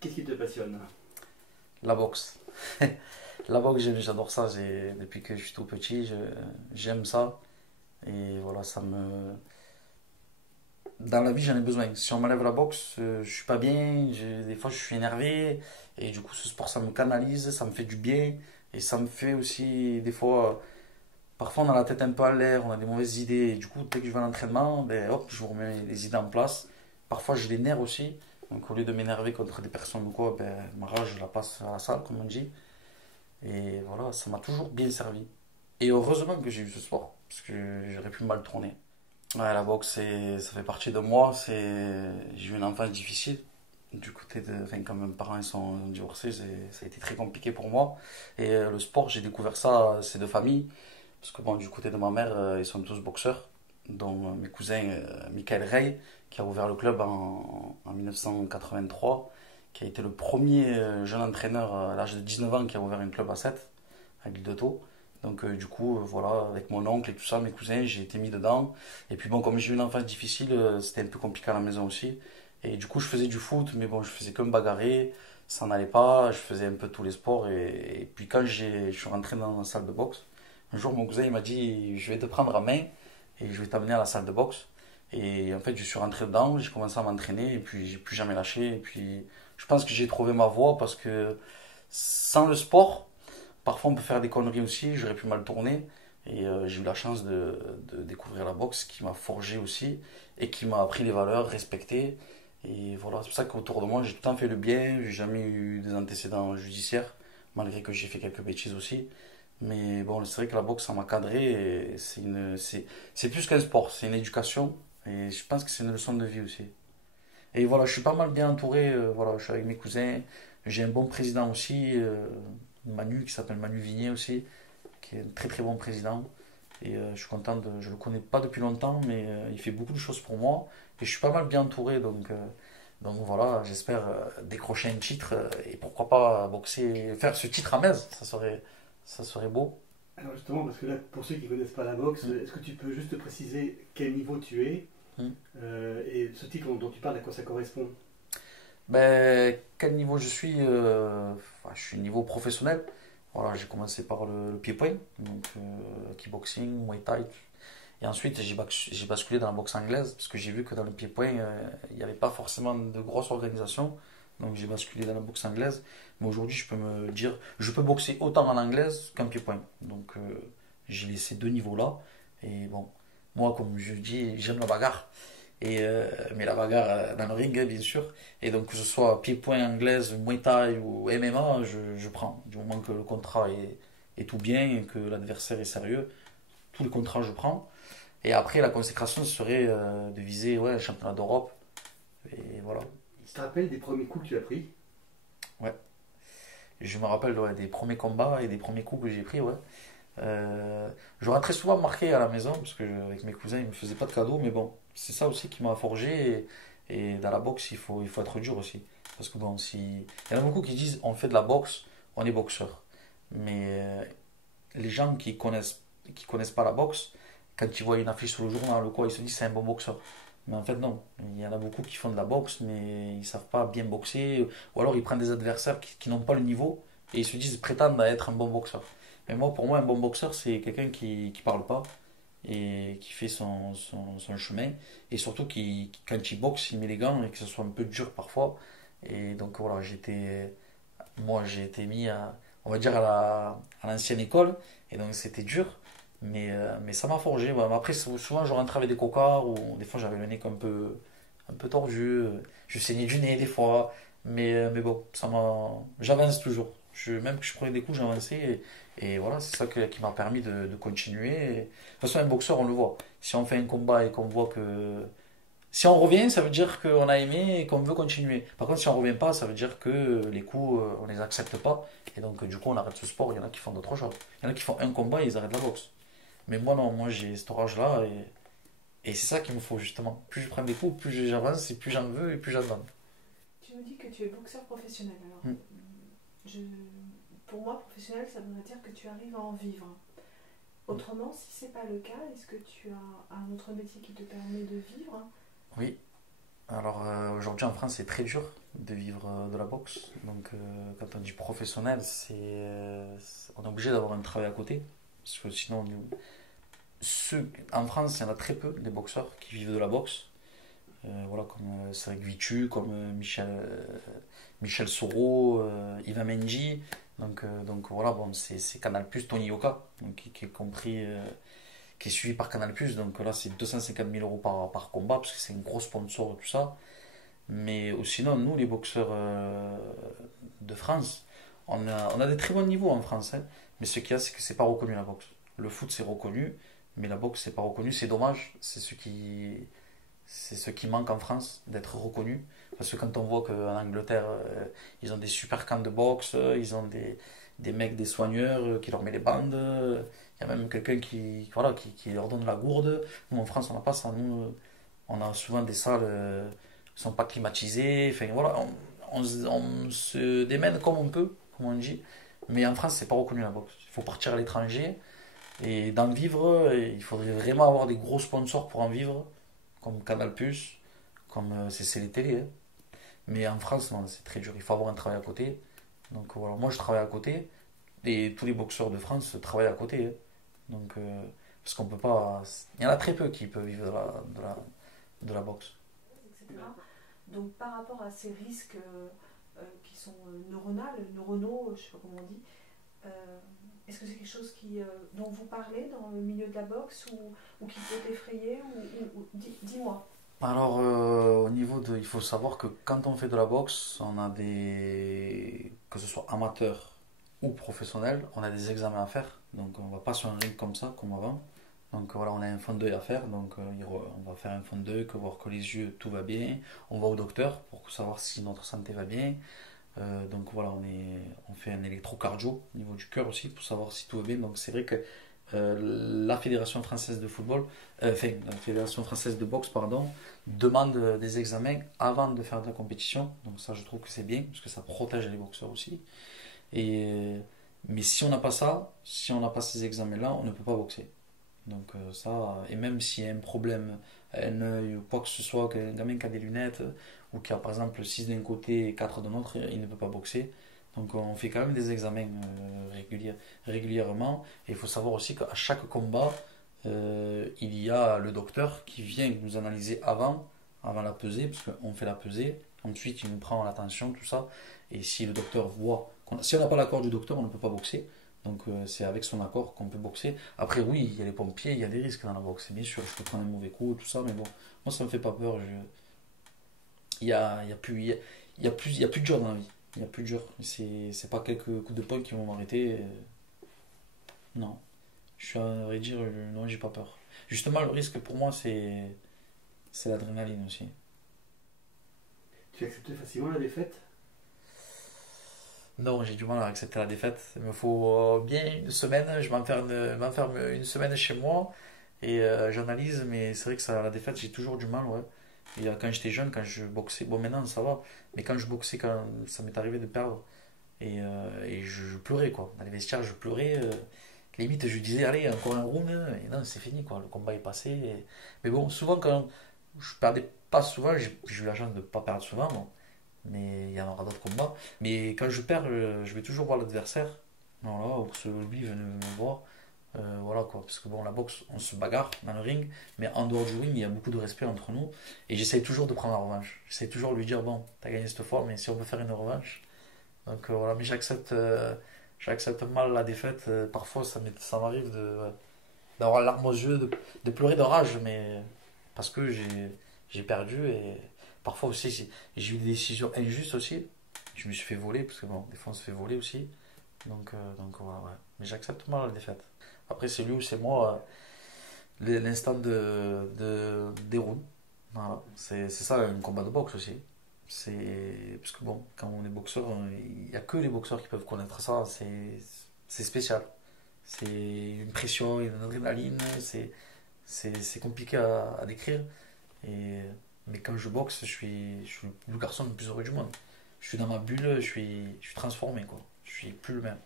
Qu'est-ce qui te passionne? La boxe. La boxe, j'adore ça. Depuis que je suis tout petit, j'aime ça. Et voilà, dans la vie, j'en ai besoin. Si on m'enlève la boxe, je suis pas bien. Des fois, je suis énervé. Et du coup, ce sport, ça me canalise, ça me fait du bien. Et ça me fait aussi, des fois, parfois, on a la tête un peu à l'air, on a des mauvaises idées. Et du coup, dès que je vais à l'entraînement, ben, hop, je vous remets les idées en place. Parfois, je les nerve aussi. Donc, au lieu de m'énerver contre des personnes ou quoi, ben, ma rage, je la passe à la salle, comme on dit. Et voilà, ça m'a toujours bien servi. Et heureusement que j'ai eu ce sport, parce que j'aurais pu mal tourner. Ouais, la boxe, ça fait partie de moi. J'ai eu une enfance difficile. Du côté de, enfin, quand mes parents ils sont divorcés, ça a été très compliqué pour moi. Et le sport, j'ai découvert ça, c'est de famille. Parce que bon, du côté de ma mère, ils sont tous boxeurs. Dont mes cousins, Michael Rey, qui a ouvert le club en 1983, qui a été le premier jeune entraîneur à l'âge de 19 ans qui a ouvert un club à 7 à l'île de Thau. Donc du coup, voilà, avec mon oncle et tout ça, mes cousins, j'ai été mis dedans. Et puis bon, comme j'ai eu une enfance difficile, c'était un peu compliqué à la maison aussi. Et du coup, je faisais du foot, mais bon, je faisais que me bagarrer, ça n'allait pas, je faisais un peu tous les sports. Et puis quand je suis rentré dans la salle de boxe, un jour mon cousin il m'a dit, je vais te prendre en main et je vais t'amener à la salle de boxe. Et en fait, je suis rentré dedans, j'ai commencé à m'entraîner et puis j'ai plus jamais lâché. Et puis je pense que j'ai trouvé ma voie parce que sans le sport, parfois, on peut faire des conneries aussi, j'aurais pu mal tourner. Et j'ai eu la chance de découvrir la boxe qui m'a forgé aussi et qui m'a appris les valeurs, respectées. Et voilà, c'est pour ça qu'autour de moi, j'ai tout le temps fait le bien, j'ai jamais eu des antécédents judiciaires, malgré que j'ai fait quelques bêtises aussi. Mais bon, c'est vrai que la boxe, ça m'a cadré et c'est plus qu'un sport, c'est une éducation. Et je pense que c'est une leçon de vie aussi. Et voilà, je suis pas mal bien entouré, voilà, je suis avec mes cousins, j'ai un bon président aussi, Manu, qui s'appelle Manu Vigné aussi, qui est un très très bon président. Et je suis content je le connais pas depuis longtemps, mais il fait beaucoup de choses pour moi. Et je suis pas mal bien entouré, donc voilà, j'espère décrocher un titre et pourquoi pas boxer, faire ce titre à Metz, ça serait beau. Alors justement, parce que là, pour ceux qui ne connaissent pas la boxe, Mm, est-ce que tu peux juste préciser quel niveau tu es mm. et ce titre dont tu parles, à quoi ça correspond? Ben, quel niveau je suis enfin, je suis niveau professionnel. Voilà, j'ai commencé par le pied-point, donc kickboxing, muay thai. Et ensuite, j'ai basculé dans la boxe anglaise, parce que j'ai vu que dans le pied-point, il n'y avait pas forcément de grosse organisation. Donc j'ai basculé dans la boxe anglaise. Mais aujourd'hui, je peux me dire, je peux boxer autant en anglaise qu'en pied-point. Donc j'ai laissé deux niveaux-là. Et bon, moi, comme je dis, j'aime la bagarre. Mais la bagarre dans le ring, hein, bien sûr. Et donc, que ce soit pied-point anglaise, Muay Thai ou MMA, je prends. Du moment que le contrat est tout bien et que l'adversaire est sérieux, tous les contrats, je prends. Et après, la consécration serait de viser ouais, le championnat d'Europe. Et voilà. Tu te rappelles des premiers coups que tu as pris? Ouais. Je me rappelle ouais, des premiers combats et des premiers coups que j'ai pris. Ouais. Je rentrais souvent marqué à la maison parce que avec mes cousins, ils me faisaient pas de cadeaux. Mais bon, c'est ça aussi qui m'a forgé. Et dans la boxe, il faut être dur aussi. Parce que bon, si... il y en a beaucoup qui disent on fait de la boxe, on est boxeur. Mais les gens qui connaissent pas la boxe, quand ils voient une affiche sur le journal ou quoi, ils se disent c'est un bon boxeur. Mais en fait, non. Il y en a beaucoup qui font de la boxe, mais ils savent pas bien boxer. Ou alors ils prennent des adversaires qui n'ont pas le niveau et ils se disent prétendent à être un bon boxeur. Mais moi, pour moi, un bon boxeur, c'est quelqu'un qui parle pas et qui fait son chemin. Et surtout, quand il boxe, il met les gants et que ce soit un peu dur parfois. Et donc voilà, moi, j'ai été mis on va dire, à l'ancienne école. Et donc c'était dur. Mais ça m'a forgé. Ouais. Mais après, souvent, je rentrais avec des cocards ou des fois, j'avais le nez un peu tordu. Je saignais du nez des fois. Mais bon, j'avance toujours. Même que je prenais des coups, j'avançais. Et voilà, c'est ça qui m'a permis de continuer. De toute façon, un boxeur, on le voit. Si on fait un combat et qu'on voit que si on revient, ça veut dire qu'on a aimé et qu'on veut continuer. Par contre, si on revient pas, ça veut dire que les coups, on les accepte pas. Et donc, du coup, on arrête ce sport. Il y en a qui font d'autres choses. Il y en a qui font un combat et ils arrêtent la boxe. Mais moi, non, moi, j'ai cet orage-là. Et c'est ça qu'il me faut, justement. Plus je prends des coups, plus j'avance, et plus j'en veux, et plus j'en donne. Tu me dis que tu es boxeur professionnel. Alors, Hmm. je, pour moi, professionnel, ça voudrait dire que tu arrives à en vivre. Autrement, si c'est pas le cas, est-ce que tu as un autre métier qui te permet de vivre? Oui. Alors aujourd'hui en France c'est très dur de vivre de la boxe. Donc quand on dit professionnel, on est obligé d'avoir un travail à côté. Parce que sinon, en France, il y en a très peu des boxeurs qui vivent de la boxe. Voilà, comme Cédric Vitu, comme Michel Soro, Ivan Menji. Donc voilà, bon, c'est Canal+, Tony Yoka, donc, qui est compris, qui est suivi par Canal+. Donc là, c'est 250 000 € par combat, parce que c'est un gros sponsor, tout ça. Mais sinon, nous, les boxeurs de France, on a des très bons niveaux en France. Hein. Mais ce qu'il y a, c'est que c'est pas reconnu la boxe. Le foot, c'est reconnu, mais la boxe, c'est pas reconnu. C'est dommage. C'est ce qui manque en France, d'être reconnu. Parce que quand on voit qu'en Angleterre, ils ont des super camps de boxe, ils ont des mecs, des soigneurs qui leur met les bandes. Il y a même quelqu'un voilà, qui leur donne la gourde. Nous, en France, on n'a pas ça. Nous, on a souvent des salles qui sont pas climatisées. Enfin, voilà, on se démène comme on peut, comme on dit. Mais en France, c'est pas reconnu la boxe. Il faut partir à l'étranger. Et d'en vivre, il faudrait vraiment avoir des gros sponsors pour en vivre, comme Canal+, comme c'est les télés. Hein. Mais en France, non, c'est très dur. Il faut avoir un travail à côté. Donc voilà, moi je travaille à côté. Et tous les boxeurs de France travaillent à côté. Hein. Donc, parce qu'on peut pas. Il y en a très peu qui peuvent vivre de la boxe. etc. Donc par rapport à ces risques qui sont neuronaux, je ne sais pas comment on dit, est-ce que c'est quelque chose dont vous parlez dans le milieu de la boxe ou qui peut t'effrayer dis-moi. Alors, au niveau de. Il faut savoir que quand on fait de la boxe, on a des. Que ce soit amateur ou professionnel, on a des examens à faire. Donc, on va pas sur un ring comme ça, comme avant. Donc, voilà, on a un fond d'œil à faire. Donc, on va faire un fond d'œil, voir que les yeux, tout va bien. On va au docteur pour savoir si notre santé va bien. Donc, voilà, on fait un électrocardio au niveau du cœur aussi pour savoir si tout va bien. Donc, c'est vrai que la Fédération française de football, la Fédération française de boxe, pardon, demande des examens avant de faire de la compétition. Donc ça, je trouve que c'est bien, parce que ça protège les boxeurs aussi. Mais si on n'a pas ça, si on n'a pas ces examens-là, on ne peut pas boxer. Donc ça, et même s'il y a un problème à un œil ou quoi que ce soit, qu'un gamin qui a des lunettes, ou qui a par exemple 6 d'un côté et 4 de l'autre, il ne peut pas boxer. Donc on fait quand même des examens régulièrement. Et il faut savoir aussi qu'à chaque combat, il y a le docteur qui vient nous analyser avant la pesée, parce qu'on fait la pesée. Ensuite, il nous prend la tension, tout ça. Et si le docteur voit si on n'a pas l'accord du docteur, on ne peut pas boxer. Donc c'est avec son accord qu'on peut boxer. Après, oui, il y a les pompiers, il y a des risques dans la boxe. Bien sûr, je peux prendre un mauvais coup, tout ça, mais bon, moi ça me fait pas peur. Il y a plus dur dans la vie. Il y a plus dur. C'est pas quelques coups de poing qui vont m'arrêter. Non. Je suis à vrai dire, non, j'ai pas peur. Justement, le risque pour moi, c'est l'adrénaline aussi. Tu acceptes facilement la défaite? Non, j'ai du mal à accepter la défaite. Il me faut bien une semaine. Je m'enferme une semaine chez moi et j'analyse. Mais c'est vrai que la défaite, j'ai toujours du mal, ouais. Et quand j'étais jeune, quand je boxais, bon maintenant ça va, mais quand je boxais, quand ça m'est arrivé de perdre, et je pleurais quoi. Dans les vestiaires, je pleurais. Limite, je disais, allez, encore un round, hein. Et non, c'est fini quoi. Le combat est passé. Mais bon, souvent, quand je perdais pas souvent, j'ai eu la chance de ne pas perdre souvent, bon. Mais il y en aura d'autres combats. Mais quand je perds, je vais toujours voir l'adversaire. Voilà, ou que lui vienne me voir. Voilà quoi, parce que bon, la boxe, on se bagarre dans le ring, mais en dehors du ring, il y a beaucoup de respect entre nous. Et j'essaye toujours de prendre la revanche. J'essaye toujours de lui dire, bon, t'as gagné cette fois, mais si on peut faire une revanche. Donc voilà, mais j'accepte mal la défaite. Parfois, ça m'arrive d'avoir larmes aux yeux, de pleurer de rage, mais parce que j'ai perdu. Et parfois aussi, j'ai eu des décisions injustes aussi. Je me suis fait voler, parce que bon, des fois on se fait voler aussi. Donc voilà, ouais. Mais j'accepte mal la défaite. Après, c'est lui ou c'est moi, l'instant des rounds. Voilà. C'est ça un combat de boxe aussi. Parce que bon, quand on est boxeur, il n'y a que les boxeurs qui peuvent connaître ça. C'est spécial. C'est une pression, une adrénaline. C'est compliqué à décrire. Mais quand je boxe, je suis le garçon le plus heureux du monde. Je suis dans ma bulle, je suis transformé, quoi. Je suis plus le même.